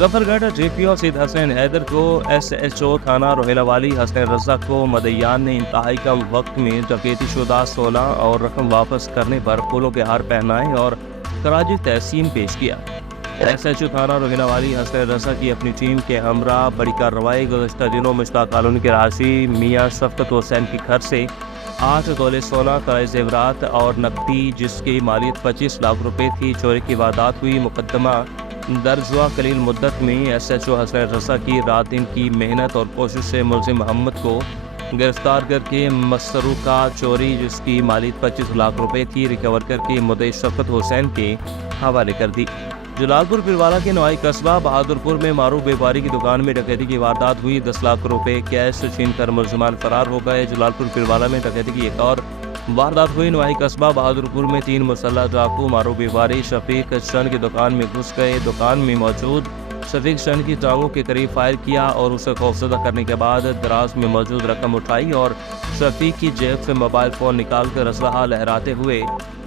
ظفرگڑھ JPO سید حسین حیدر کو SHO تھانہ روہیلہ والی حسین رضا کو مدعیان نے انتہائی کم وقت میں ڈکیتی شدہ 16 اور رقم واپس کرنے پر پھولوں کے ہار پہنائے اور خراج تحسین پیش کیا۔ SHO تھانہ روہیلہ والی حسین رضا کی اپنی ٹیم کے ہمراہ بڑی کارروائی گزشتہ دنوں مشتاق کالونی کے رہائشی میاں شفقت حسین کے گھر سے 8 تولے سونا، طلائی زیورات اور نقدی جس کی مالیت 25 لاکھ روپے تھی چوری کی واردات ہوئی۔ مقدمہ درج ہوا قلیل مدت میں SHO حسین رضا کی رات دن کی محنت اور کوشش سے ملزم محمد کو گرفتار کر کے مسروقہ چوری جس کی مالیت 25 لاکھ روپے تھی ریکور کر کے مدعی شفقت حسین کے حوالے کر دی۔ جلال پور پروالا کے نوائی قصبہ بہادر پور میں معروف بیپاری کی دکان میں ڈکیتی کی واردات ہوئی۔ 10 لاکھ روپے کیش چھین کر ملزمان فرار ہو گئے۔ جلال پور پروالا میں ڈکیتی کی ایک اور واردات ہوئی۔ نوائی قصبہ بہادر پور میں 3 مسلح ڈاکو معروف بیپاری شفیق چند کی دکان میں گھس گئے۔ دکان میں موجود شفیق چند کی ٹانگوں کے قریب فائر کیا اور اسے خوفزدہ کرنے کے بعد دراز میں موجود رقم اٹھائی اور شفیق کی جیب سے موبائل فون نکال کر اسلحہ لہراتے ہوئے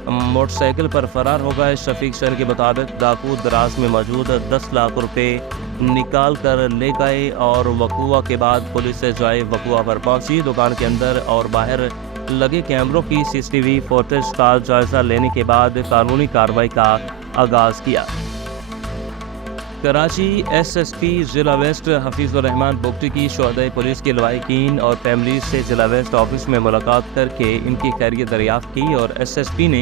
موٹر سائیکل پر فرار ہو گئے۔ شفیق چند کے مطابق ڈاکو دراز میں موجود 10 لاکھ روپے نکال کر لے گئے اور وقوعہ کے بعد پولیس سے جائے وقوعہ پر پہنچی۔ دکان کے اندر اور باہر لگے کیمروں کی CCTV فوٹیج کا جائزہ لینے کے بعد قانونی کارروائی کا آغاز کیا۔ کراچی SSP ضلع ویسٹ حفیظ الرحمان بگٹی کی شہدائے پولیس کے لواحقین اور فیملیز سے ضلع ویسٹ آفس میں ملاقات کر کے ان کی خیریت دریافت کی اور SSP نے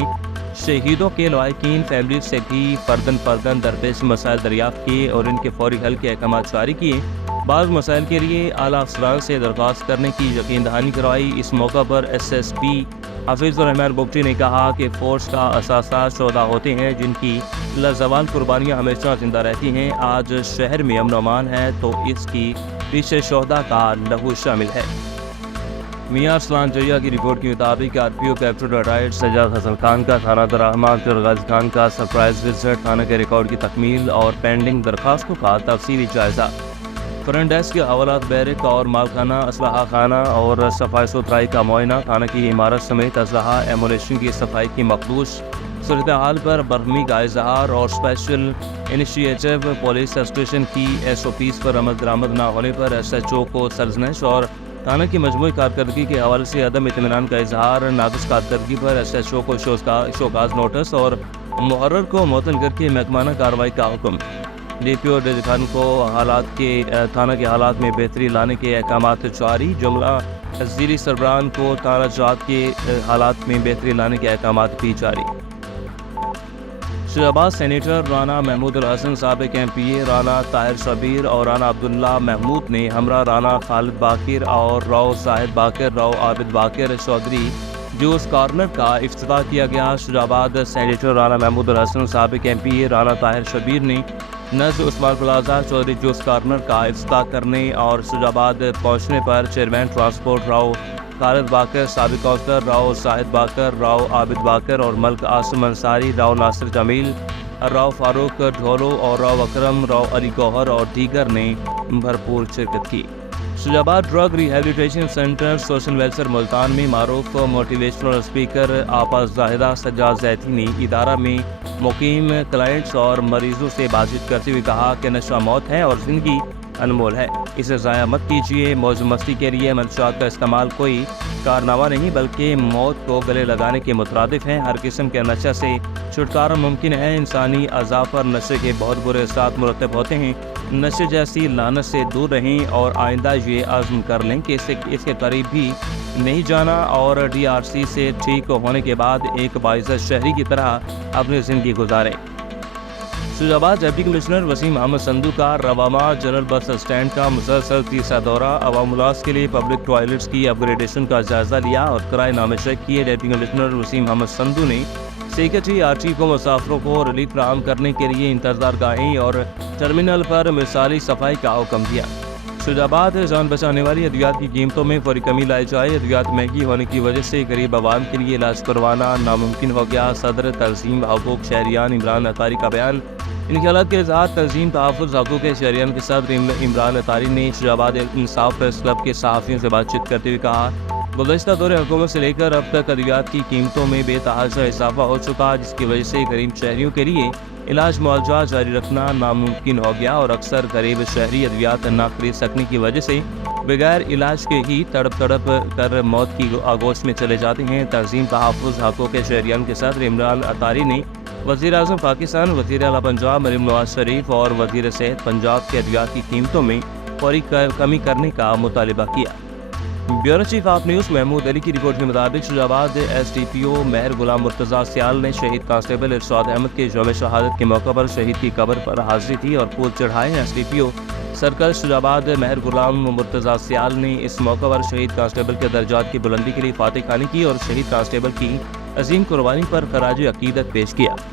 شہیدوں کے لواحقین فیملیز سے بھی فردن درپیش مسائل دریافت کیے اور ان کے فوری حل کے احکامات جاری کیے۔ بعض مسائل کے لیے اعلیٰ افسران سے درخواست کرنے کی یقین دہانی کروائی۔ اس موقع پر SSP حفیظ الرحمان بگٹی نے کہا کہ فورس کا اثاثہ شہداء ہوتے ہیں جن کی لازوال قربانیاں ہمیشہ زندہ رہتی ہیں۔ آج شہر میں امن و امان ہے تو اس کی پیچھے شہداء کا لہو شامل ہے۔ میاں ارسلان جیا کی رپورٹ کے مطابق RPO کیپٹن ریٹائرڈ سجاد حسن خان کا تھانہ درہمان غازی خان کا سرپرائز وزٹ تھانہ کے ریکارڈ کی تکمیل اور پینڈنگ درخواستوں کا تفصیلی جائزہ۔ فرنٹ ڈیسک کے حوالات بیرک اور مالخانہ اسلحہ خانہ اور صفائی ستھرائی کا معائنہ، تھانہ کی عمارت سمیت اسلحہ ایمونیشن کی صفائی کی مخدوش صورتحال پر برہمی کا اظہار اور اسپیشل انیشیٹو پولیس اسٹیشن کی SOPs پر عمل درآمد نہ ہونے پر SHO کو سرزنش اور تھانہ کی مجموعی کارکردگی کے حوالے سے عدم اطمینان کا اظہار۔ ناقص کارکردگی پر SHO کو شوکاز نوٹس اور محرر کو معطل کر کے محکمانہ کارروائی کا حکم۔ DPO ڈیجی خان کو تھانہ کے حالات میں بہتری لانے کے احکامات جاری۔ جملہ ضلعی سربراہان کو تھانہ جات کے حالات میں بہتری لانے کے احکامات بھی جاری۔ شہباز سینیٹر رانا محمود الحسن، سابق MPA رانا طاہر شبیر اور رانا عبداللہ محمود نے ہمراہ رانا خالد باقر اور راؤ زاہد باقر، راؤ عابد باقر چودھری جوس کارنر کا افتتاح کیا گیا۔ شہباز سینیٹر رانا محمود الحسن، سابق MPA رانا طاہر شبیر نے نزد عثمان پلازا چودھری جوس کارنر کا افتتاح کرنے اور شہباز پہنچنے پر چیئرمین ٹرانسپورٹ راؤ خالد باقر، سابق کونسلر راؤ زاہد باقر، راؤ عابد باقر اور ملک عاصم انصاری، راؤ ناصر جمیل، راؤ فاروق ڈھولو اور راؤ اکرم، راؤ علی گوہر اور دیگر نے بھرپور شرکت کی۔ Shahbaz drug rehabilitation centre social welfare Multan میں معروف موٹیویشنل اسپیکر آپا زاہدہ سجاد زیتی نے ادارہ میں مقیم کلائنٹس اور مریضوں سے بات چیت کرتے ہوئے کہا کہ نشہ موت ہے اور زندگی انمول ہے، اسے ضائع مت کیجیے۔ موج مستی کے لیے منشیات کا استعمال کوئی کارنامہ نہیں بلکہ موت کو گلے لگانے کے مترادف ہے۔ ہر قسم کے نشہ سے چھٹکارا ممکن ہے۔ انسانی اعضاء پر نشے کے بہت برے اثرات مرتب ہوتے ہیں۔ نشے جیسی لعنت سے دور رہیں اور آئندہ یہ عزم کر لیں کہ اس کے قریب بھی نہیں جانا اور DRC سے ٹھیک ہونے کے بعد ایک باعزت شہری کی طرح اپنی زندگی گزاریں۔ شہباز ڈپٹی کمشنر وسیم محمد سندھو کا رواما جنرل بس اسٹینڈ کا مسلسل تیسرا دورہ۔ عوام الاس کے لیے پبلک ٹوائلٹس کی اپ گریڈیشن کا جائزہ لیا اور کرائے نامے چیک کیے۔ ڈپٹی کمشنر وسیم محمد سندھو نے سیکرٹری RT کو مسافروں کو ریلیف فراہم کرنے کے لیے انتظار گاہیں اور ٹرمینل پر مثالی صفائی کا حکم دیا۔ شہباز جان بچانے والی ادویات کی قیمتوں میں فوری کمی لائی جائے۔ ادویات مہنگی ہونے کی وجہ سے غریب عوام کے لیے علاج کروانا ناممکن ہو گیا۔ صدر تنظیم حقوق شہریان عمران اطاری کا بیان۔ ان خیالات کے اظہار تنظیم تحفظ حقوق شہریان کے صدر عمران اطاری نے شہباز انصاف پریس کلب کے صحافیوں سے بات چیت کرتے ہوئے کہا گزشتہ دور حکومت سے لے کر اب تک ادویات کی قیمتوں میں بے تحاشا اضافہ ہو چکا جس کی وجہ سے غریب شہریوں کے لیے علاج معالجہ جاری رکھنا ناممکن ہو گیا اور اکثر غریب شہری ادویات نہ خرید سکنے کی وجہ سے بغیر علاج کے ہی تڑپ کر موت کی آگوش میں چلے جاتے ہیں۔ تنظیم تحفظ حقوق شہریان کے صدر عمران اطاری نے وزیر اعظم پاکستان، وزیر اعلیٰ پنجاب مریم نواز شریف اور وزیر صحت پنجاب کے ادویات کی قیمتوں میں فوری کمی کرنے کا مطالبہ کیا۔ Bureau chief of news Mahmood Ali کی رپورٹ کے مطابق شجاع آباد ایس ڈی پی او مہر غلام مرتضیٰ سیال نے شہید کانسٹیبل ارشاد احمد کے یوم شہادت کے موقع پر شہید کی قبر پر حاضری دی اور پھول چڑھائے۔ ایس ڈی پی او سرکل شجاع آباد مہر غلام مرتضیٰ سیال نے اس موقع پر شہید کانسٹیبل کے درجات کی بلندی کے لیے فاتح خوانی کی اور شہید کانسٹیبل کی عظیم قربانی پر خراج عقیدت پیش کیا۔